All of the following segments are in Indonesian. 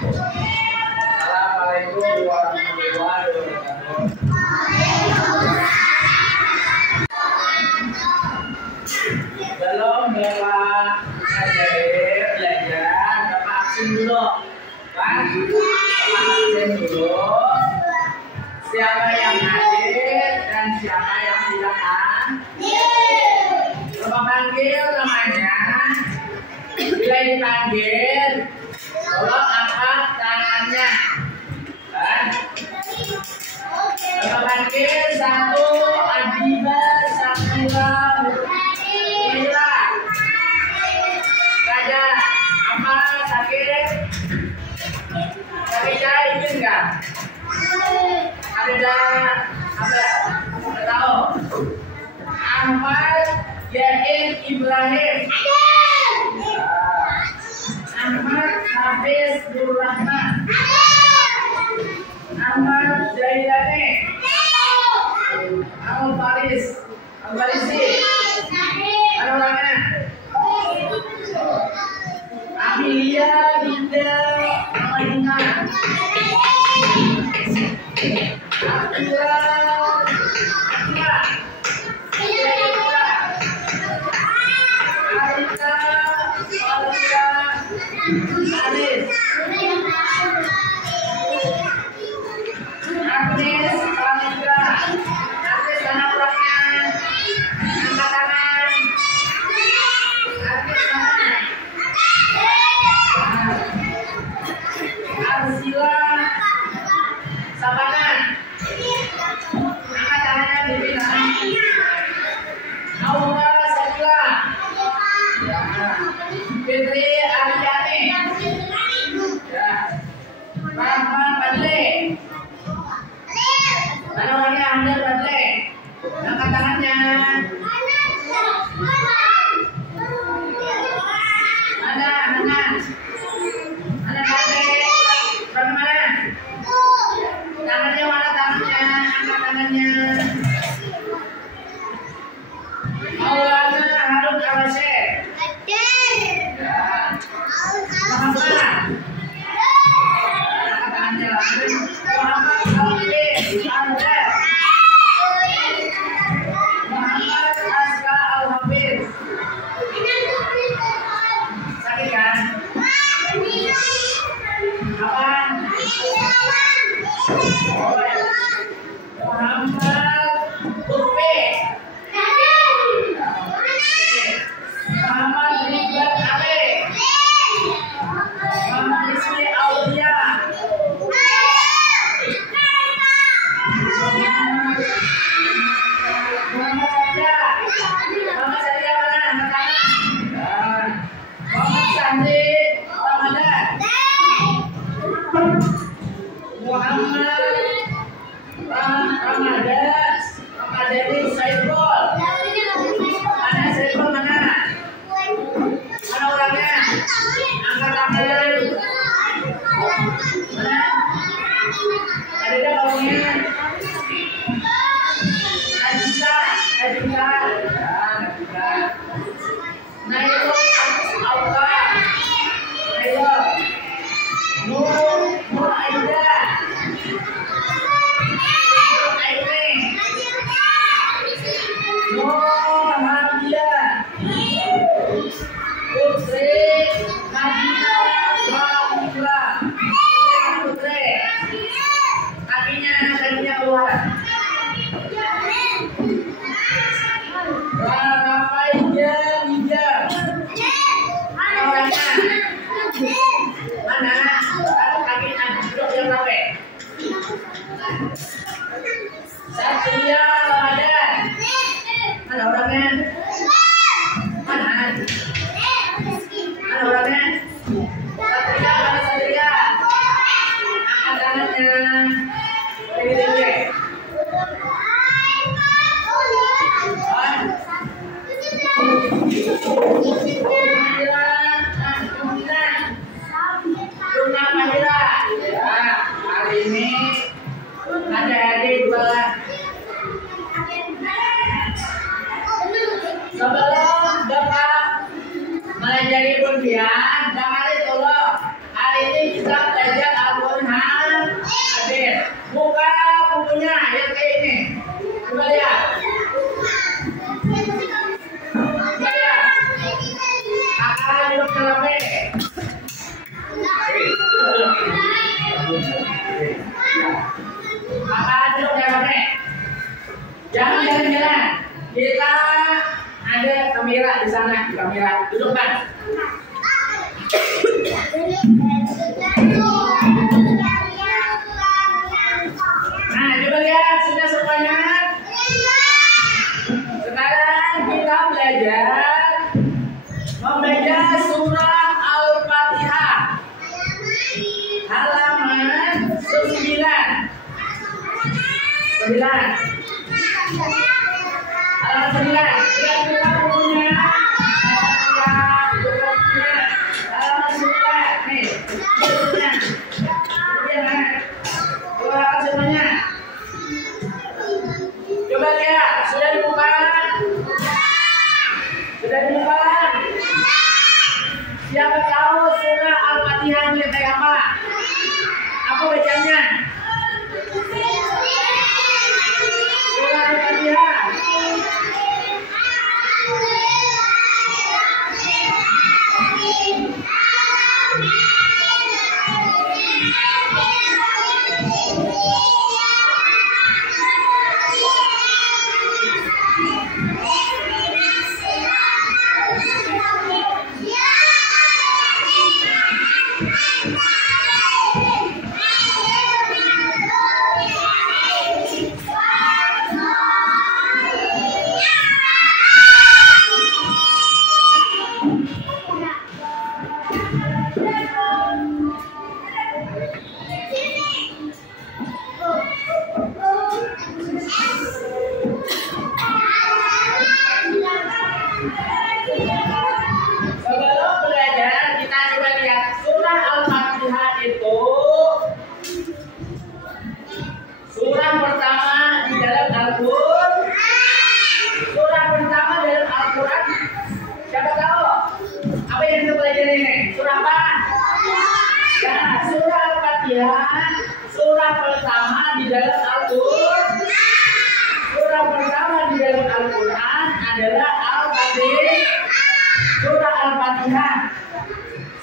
Assalamualaikum warahmatullahi wabarakatuh. Belum Bapak ngajarin belajar, Bapak absen dulu. Pak, Bapak absen dulu. Siapa yang hadir dan siapa yang tidak hadir? Bapak panggil namanya. Bila dipanggil, tolong angkat tangannya. Bapak panggil 1, Adiba, Sakila, Mila. Raja, apa sakit? Sakitnya izin nggak? Ada tahu? Ahmad Yain Ibrahim. Ahmad Hafiz Nur Rahman. Ahmad Jailani. Ahmad Faris. Al-Farisi. Mana orangnya? Amelia Dinda Maina. Fitri Ariani, Rahman Badle, mana orangnya? Hamdan Badle, angkat tangannya. Mana Badle, orang mana? Tangannya mana tangannya? Angkat tangannya. Maulana Harun Al-Bashir. Ramadhan Said Sekarang jalan-jalan. Kita ada kamera di sana, di kamera. Duduk Pak. Nah, coba lihat sudah semuanya. Sekarang kita membaca surah Al-Fatihah. Halaman 9. Halaman 9. Sudah buka bukunya. Halaman 9. Nih, bukunya. Coba semuanya. Coba lihat, sudah dibuka? Sudah dibuka? Siapa tahu surah Al-Fatihahnya kayak apa? Apa bacanya? Surah Al-Fatihah. Surah pertama di dalam Al-Quran. Surah pertama di dalam Al-Quran adalah Al-Fatihah. Surah Al-Fatihah.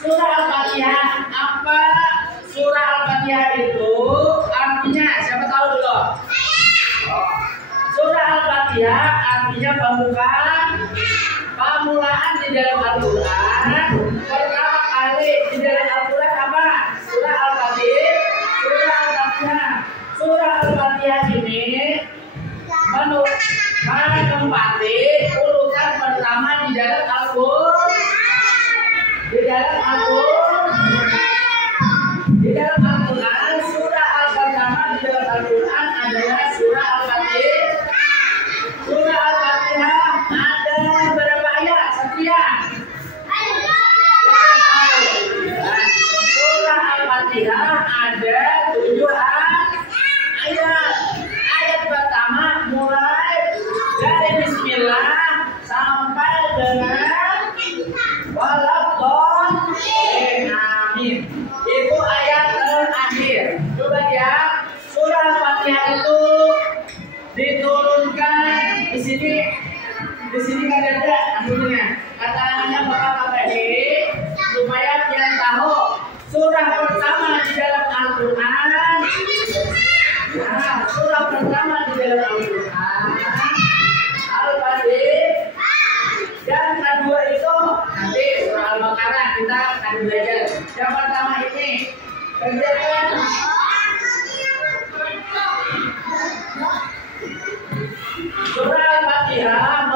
Surah Al-Fatihah apa? Surah Al-Fatihah itu artinya siapa tahu dulu? Surah Al-Fatihah artinya pamulaan di dalam Al-Quran. Pertama kali di dalam Al-Quran apa? Surah Al-Fatihah. Surah Al-Fatihah ini menempati urutan pertama di dalam Al-Quran. Di dalam Al-Quran, surah pertama di dalam Al-Quran adalah surah Al-Fatihah. Surah Al-Fatihah ada berapa ayat? Sekian. Surah Al-Fatihah ada 7 ayat. Ayat pertama mulai dari Bismillah sampai dengan Waladhdallin. Amin. Itu ayat terakhir. Coba lihat, surah Al-Fatihah itu diturunkan di sini. Di sini kan ada anunya. Kata-katanya bakal KPI supaya kalian tahu surah pertama di dalam Al-Quran. Nah, surah pertama di dalam Al-Quran Al-Fatihah. Dan kedua itu nanti surah Al-Baqarah kita akan belajar. Yang pertama ini kerjakan. Surah Al-Fatihah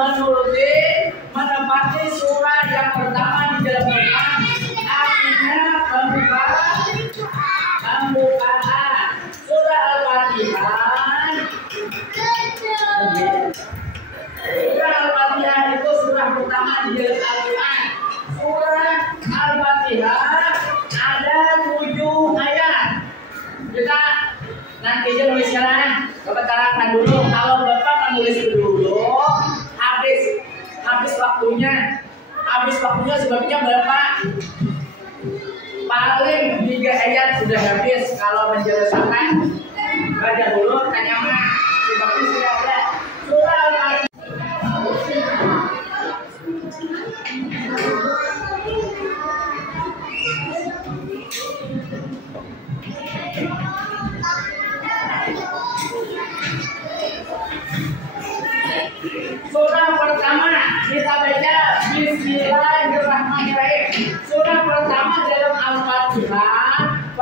menempati surah yang pertama di dalam Al-Quran. Artinya pembukaan. Surah Al-Fatihah. Surah Al-Fatihah itu surah pertama di dalam Al-Quran. Surah Al-Fatihah ada 7 ayat. Kita nanti aja nulisnya lah. Bapak terangkan dulu. Kalau Bapak menulis dulu, habis waktunya. Habis waktunya sebabnya Bapak paling 3 ayat sudah habis. Kalau menjelaskan baca dulu tanya mah sebabnya sudah ada surah Al-Fatihah.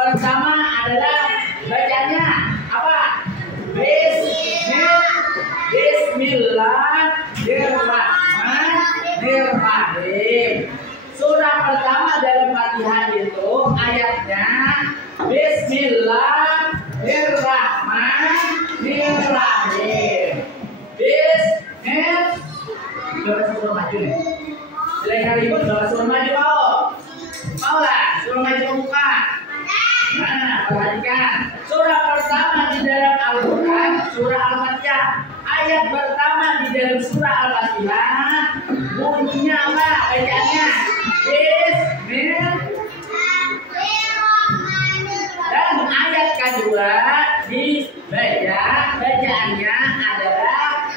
pertama adalah bacanya apa? Bismillahirrahmanirrahim. Surah pertama dalam Fatihah itu ayatnya Bismillahirrahmanirrahim. Coba suruh maju nih. Selain ribut, coba suruh maju mau lah, suruh maju ke muka. Nah, perhatikan. Surah pertama di dalam Al-Quran, surah Al-Fatihah. Ayat pertama di dalam surah Al-Fatihah bunyinya apa? Bacaannya dan ayat kedua bacaannya adalah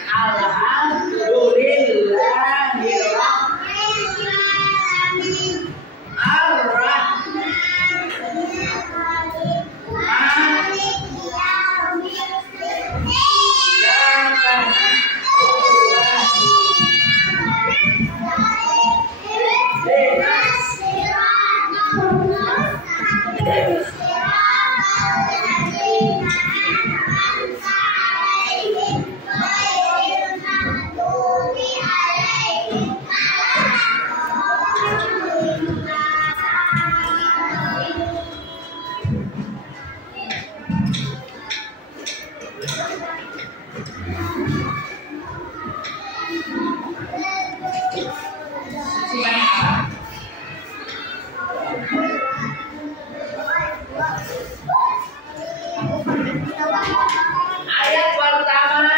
ayat pertama.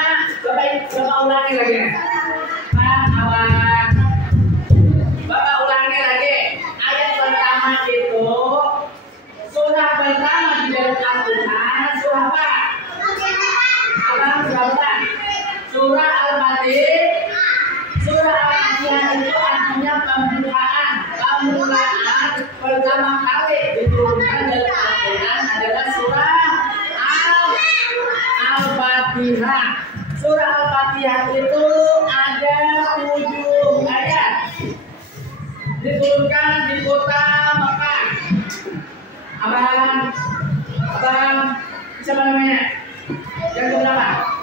Coba ulangi lagi. Bapak ulangi lagi. Ayat pertama itu surah pertama di dalam Al-Quran, surah apa? Surah Al-Fatihah. Surah Al-Fatihah itu artinya pembukaan pertama kali diturunkan dalam Al-Quran adalah surah Al-Fatihah. Surah Al-Fatihah itu ada 7 ayat. Diturunkan di kota Mekah. Abang, siapa namanya? Yang keberapa?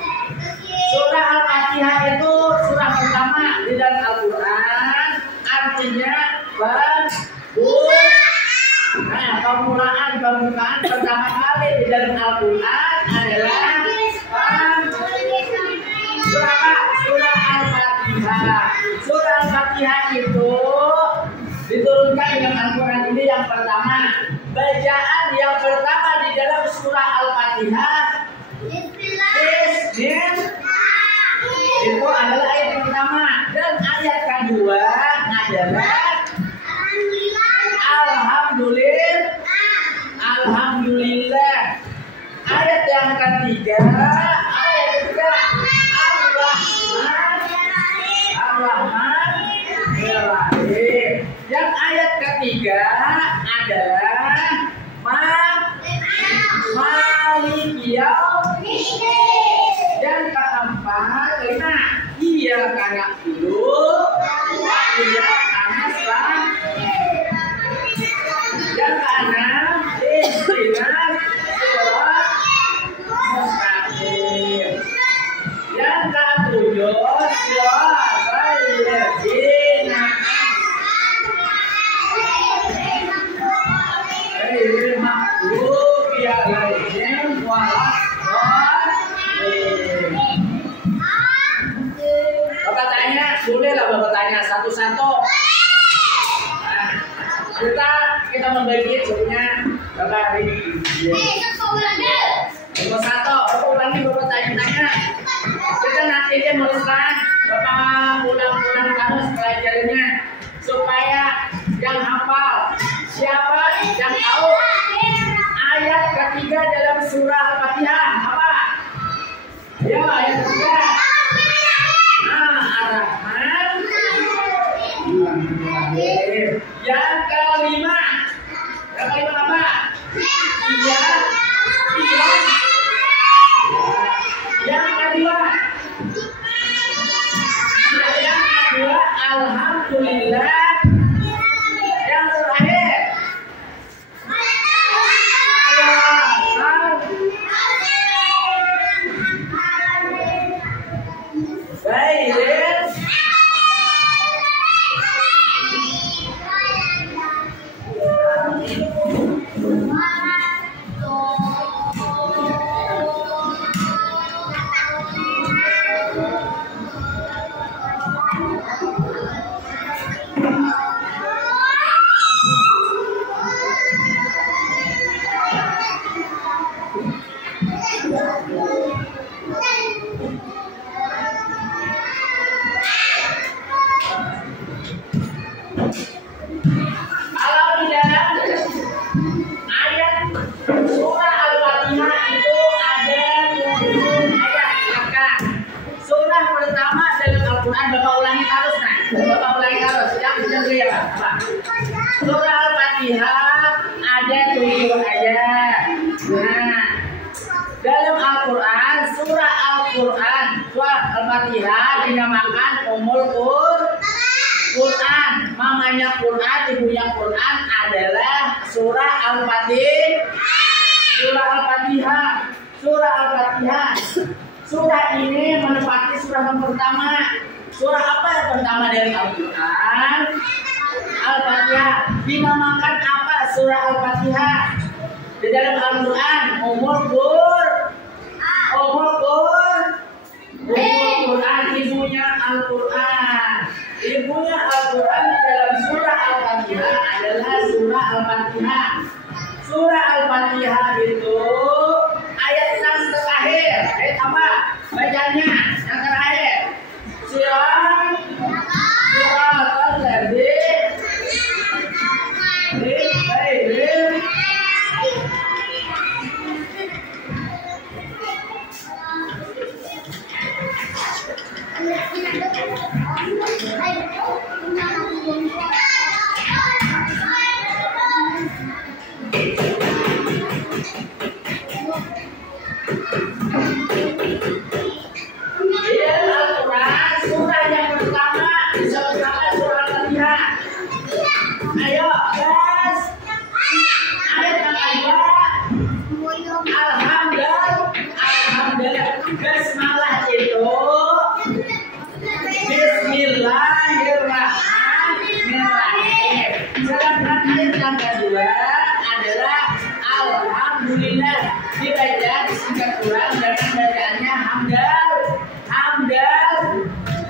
Surah Al-Fatihah itu surah pertama di dalam Al-Quran, artinya pembukaan pertama kali di dalam Al-Quran adalah surah Al-Fatihah. Surah Al-Fatihah itu diturunkan dengan Al-Quran ini yang pertama. Bacaan yang pertama di dalam surah Al-Fatihah itu adalah ayat pertama, dan ayat kedua adalah Alhamdulillah. Ayat yang ketiga Ar-Rahman. Yang ayat ketiga adalah Malik Yaumiddin. Yang keempat, kelima, iya kanak dulu, iya kanak bang. Yang keenam, ihdinas siratal mustaqim. Yang ketujuh, siratal ladzina ghairil maghdubi alaihim waladdallin. Bapak tanya, boleh lah Bapak tanya satu-satu. Kita membagi sebenarnya Bapak hari ini. Nomor 1, Bapak ulangi, Bapak tanya. Kita nanti dia menuliskan, Bapak ulang-ulang terus pelajarannya supaya yang hafal. Siapa yang tahu ayat ketiga dalam surah Al-Fatihah apa? Ya, ayat ketiga. Ar-Rahman. Yang kelima apa? Iya. Yang kedua Alhamdulillah. Yang terakhir Surah Al-Fatihah itu ada 7 ayat. Maka surah pertama dalam Al-Quran Bapak ulangi terus nah. Bapak ulangi terus. Yang ya Pak. Apa? Surah Al-Fatihah ada 7 ayat. Nah, dalam Al-Quran surah Al-Fatihah dinamakan Ummul Quran. Mamanya Quran, ibunya Quran adalah surah Al-Fatihah. Surah Al-Fatihah. Surah ini menempati surah yang pertama. Surah apa yang pertama dari Al-Quran? Al-Fatihah. Dinamakan apa surah Al-Fatihah? Di dalam Al-Quran Ummul Quran, ibunya Al-Quran. Ibunya Al-Quran di dalam surah Al-Fatihah adalah surah Al-Fatihah. Surah Al-Fatihah itu ayat yang terakhir. Ayat apa? Bacanya yang terakhir. Surah Basmalah itu Bismillahirrahmanirrahim. Sedangkan ayat yang kedua adalah Alhamdulillah, dibaca disingkat ulang dengan bacaannya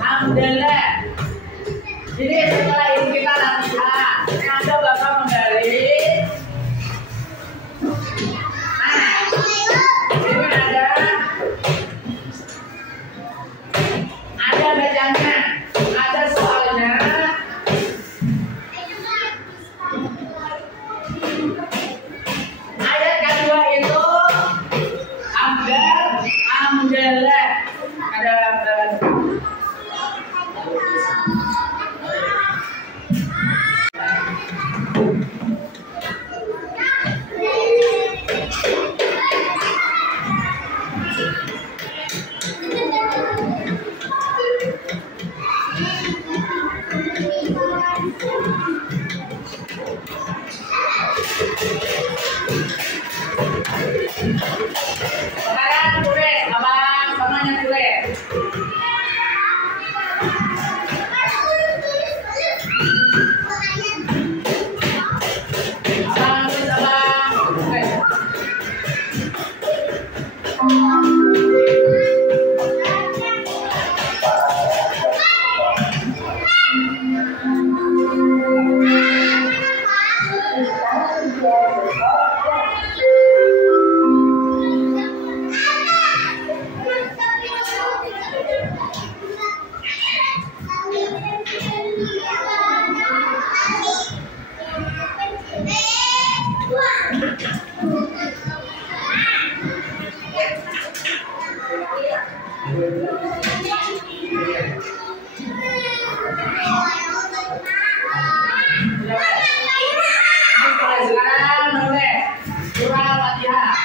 Hamdalah. Jadi setelah itu kita latihan. Ini ada Bapak menggali. Ada bacanya, ada soalnya. Ayat kedua itu Hamdalah. Ada sekarang tulis, abang samanya tulis. Abang tulis, abang tulis. Sekarang menulis surah Al-Fatihah.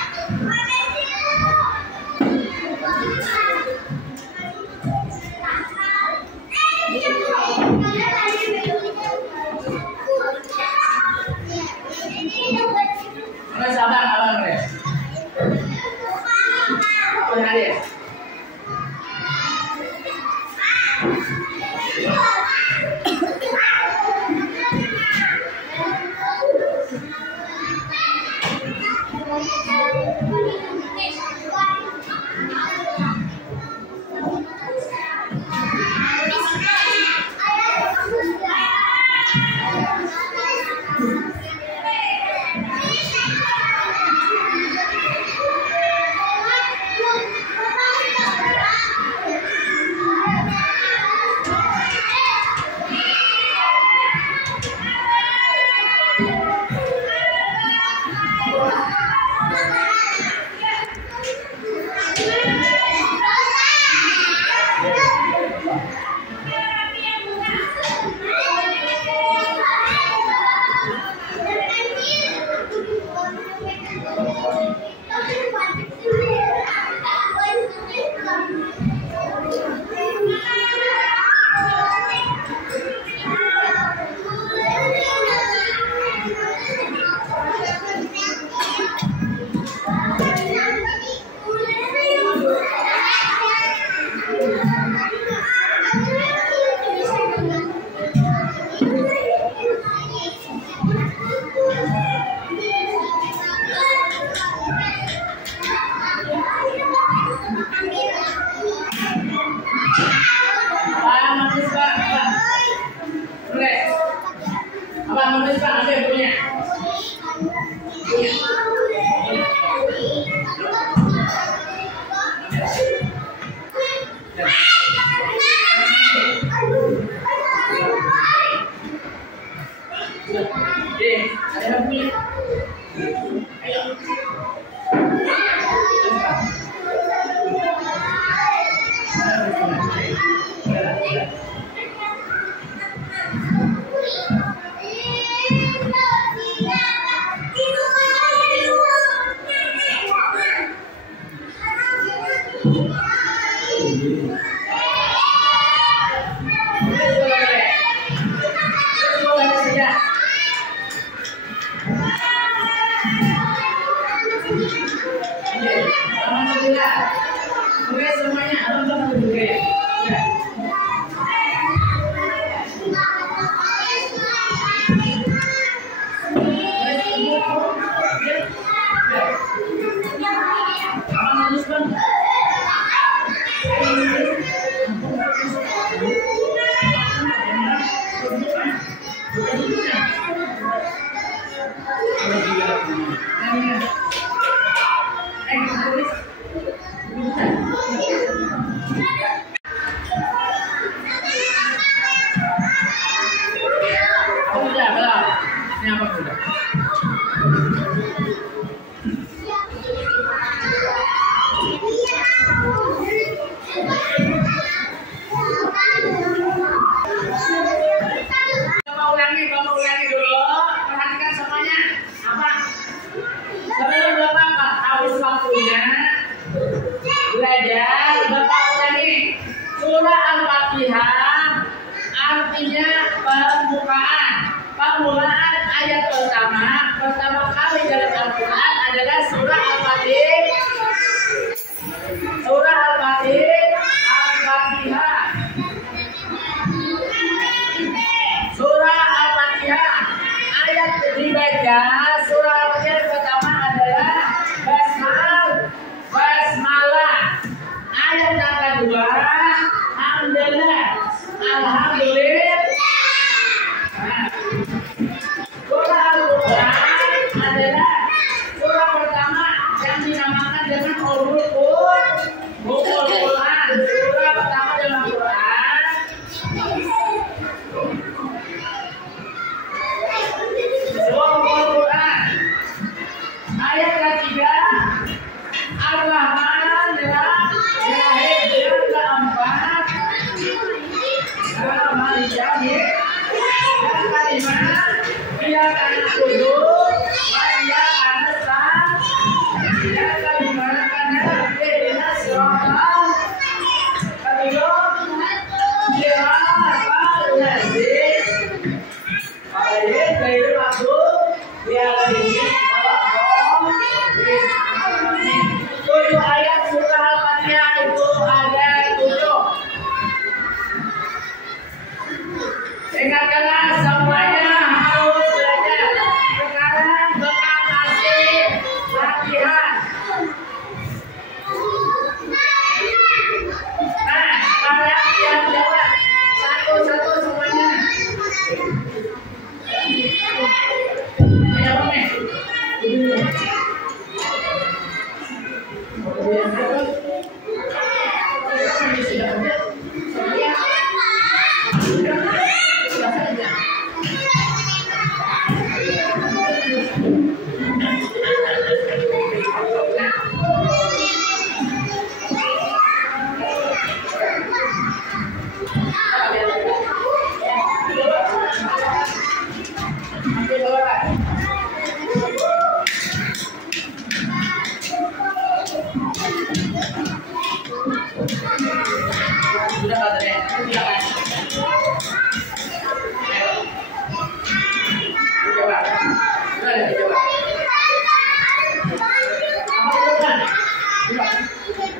Menulis abang menulis. Menulis. Wah.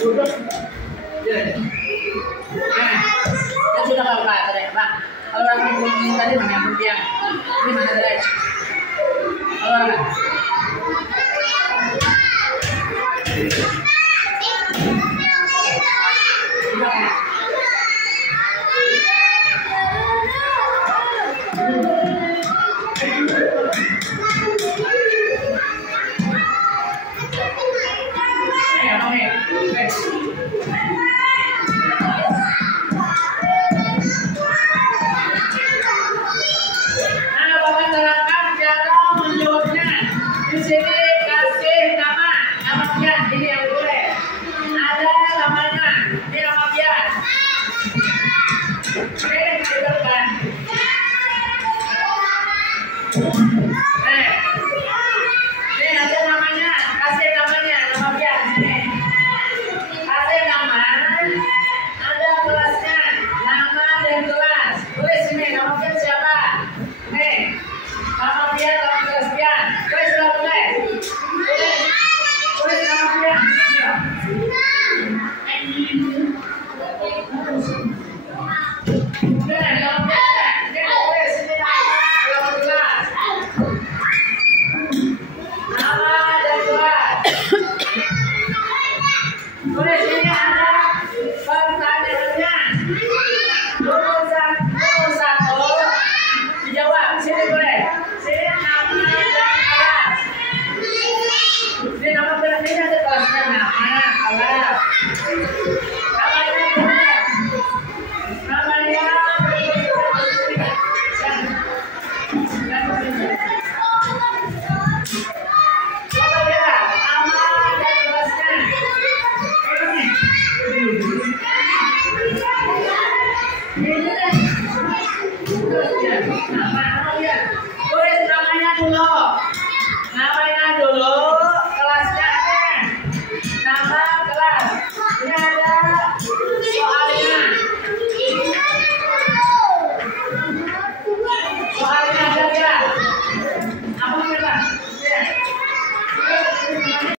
sudut. Nah, ya sudah kalau Pak tadi, Pak. Kalau yang ini tadi mana yang penting? Ini mana tadi? Kalau